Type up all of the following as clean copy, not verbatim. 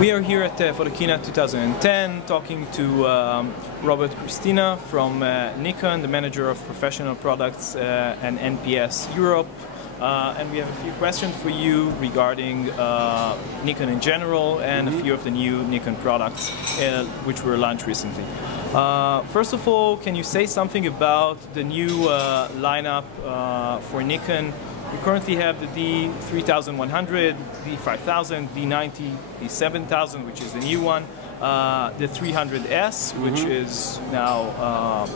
We are here at Photokina 2010 talking to Cristina from Nikon, the manager of professional products and NPS Europe. And we have a few questions for you regarding Nikon in general and a few of the new Nikon products which were launched recently. First of all, can you say something about the new lineup for Nikon? We currently have the D3100, D5000, D90, D7000, which is the new one, the 300S, which is now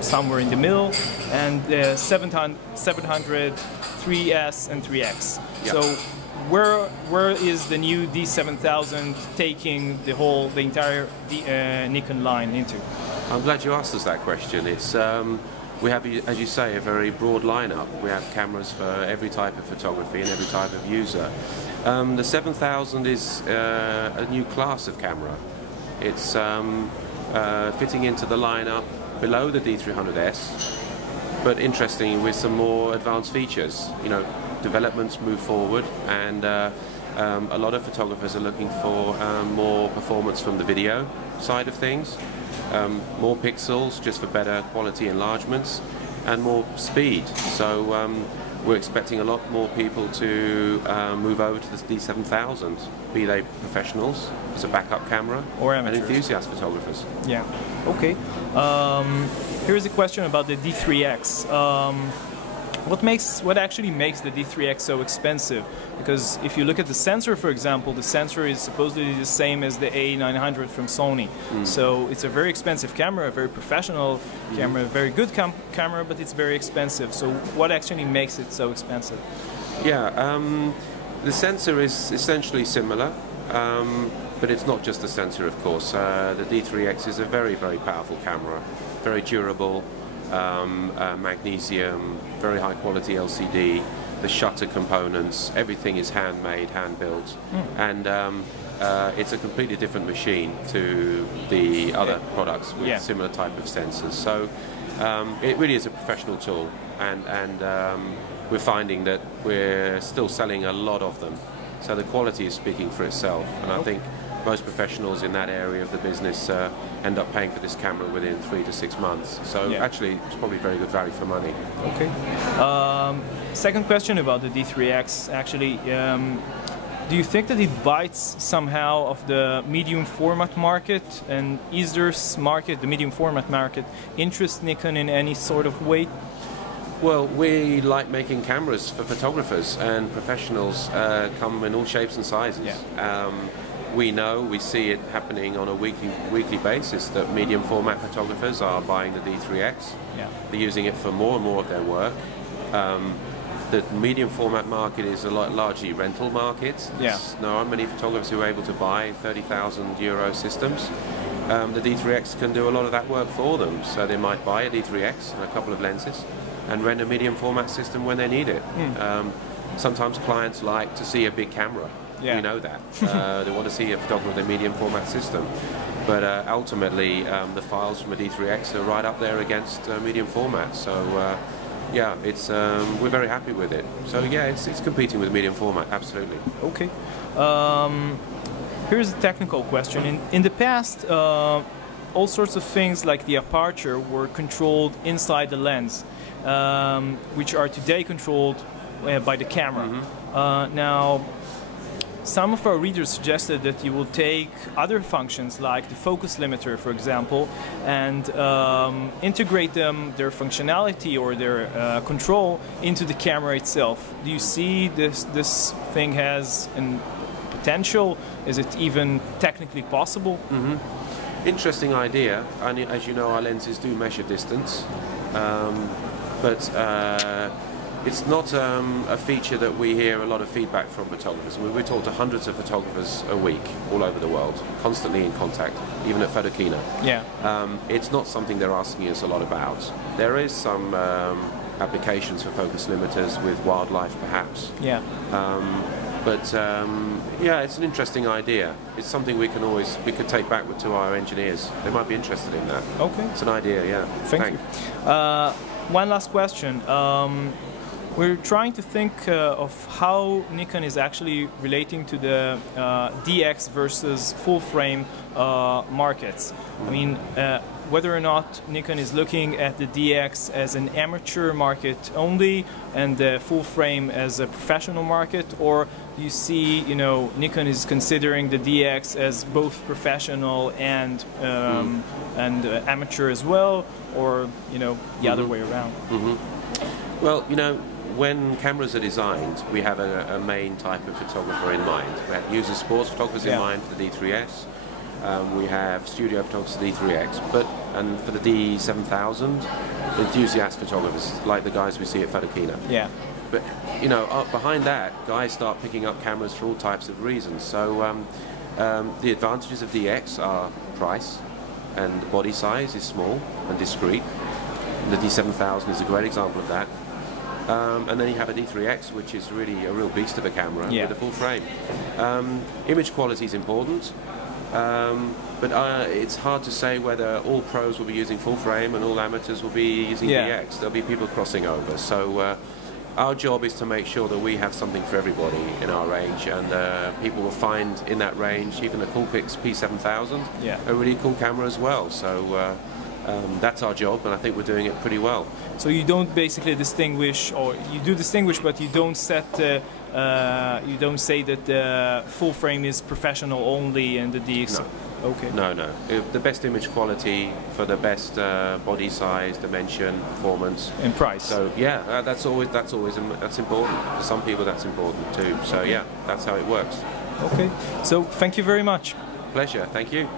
somewhere in the middle, and the 700, 3S, and 3X. Yep. So where is the new D7000 taking the entire Nikon line into? I'm glad you asked us that question. It's we have, as you say, a very broad lineup. We have cameras for every type of photography and every type of user. The 7000 is a new class of camera. It's fitting into the lineup below the D300S, but interesting with some more advanced features. You know, developments move forward, and a lot of photographers are looking for more performance from the video side of things. More pixels just for better quality enlargements, and more speed. So we're expecting a lot more people to move over to the D7000, be they professionals as a backup camera or and amateurs. enthusiast photographers. Yeah. Okay. Here's a question about the D3X. What actually makes the D3X so expensive? Because if you look at the sensor, for example, the sensor is supposedly the same as the A900 from Sony. So it's a very expensive camera, a very professional camera, a very good camera, but it's very expensive. So what actually makes it so expensive? Yeah, the sensor is essentially similar, but it's not just the sensor, of course. The D3X is a very, very powerful camera, very durable. Magnesium, very high quality LCD, the shutter components, everything is handmade, hand-built, and it's a completely different machine to the other products with similar type of sensors. So it really is a professional tool, and we're finding that we're still selling a lot of them. So the quality is speaking for itself, and I think most professionals in that area of the business end up paying for this camera within 3 to 6 months. So actually, it's probably very good value for money. Okay. Second question about the D3X. Actually, do you think that it bites somehow of the medium format market? And is this market, the medium format market, interest Nikon in any sort of way? Well, we like making cameras for photographers, and professionals come in all shapes and sizes. We see it happening on a weekly basis that medium format photographers are buying the D3X. They're using it for more and more of their work. The medium format market is a largely rental market. There aren't many photographers who are able to buy €30,000 systems. The D3X can do a lot of that work for them, so they might buy a D3X and a couple of lenses and rent a medium format system when they need it. Sometimes clients like to see a big camera. We know that. They want to see a photographer with a medium format system. But ultimately, the files from a D3X are right up there against medium format. So, we're very happy with it. So, it's competing with medium format, absolutely. Okay. Here's a technical question. In the past, all sorts of things like the aperture were controlled inside the lens, which are today controlled by the camera. Now, some of our readers suggested that you will take other functions like the focus limiter, for example, and integrate their functionality or their control into the camera itself. Do you see this thing has a potential? Is it even technically possible? Interesting idea. And as you know, our lenses do measure distance, but it's not a feature that we hear a lot of feedback from photographers. We talk to hundreds of photographers a week all over the world, constantly in contact, even at Photokina. It's not something they're asking us a lot about. There is some applications for focus limiters with wildlife, perhaps. It's an interesting idea. It's something we could take back to our engineers. They might be interested in that. Okay. It's an idea, Thank you. One last question. We're trying to think of how Nikon is actually relating to the DX versus full frame markets. I mean, whether or not Nikon is looking at the DX as an amateur market only and the full frame as a professional market, or you see, you know, Nikon is considering the DX as both professional and amateur as well, or, you know, the other way around. Well, you know, when cameras are designed, we have a main type of photographer in mind. We have user sports photographers in mind for the D3S. We have studio photographers for the D3X, and for the D7000, enthusiast photographers like the guys we see at Photokina. Yeah. But you know, behind that, guys start picking up cameras for all types of reasons. So the advantages of DX are price, and the body size is small and discreet. The D7000 is a great example of that. And then you have a D3X, which is really a real beast of a camera with a full frame. Image quality is important, but it's hard to say whether all pros will be using full frame and all amateurs will be using DX. There'll be people crossing over. So our job is to make sure that we have something for everybody in our range, and people will find in that range even the Coolpix P7000 a really cool camera as well. So that's our job, and I think we're doing it pretty well. So you don't basically distinguish, or you do distinguish, but you don't set, you don't say that the full frame is professional only and the DX. No. Okay. No. The best image quality for the best body size, dimension, performance, and price. So yeah, that's important. For some people, that's important too. So yeah, that's how it works. Okay. So thank you very much. Pleasure. Thank you.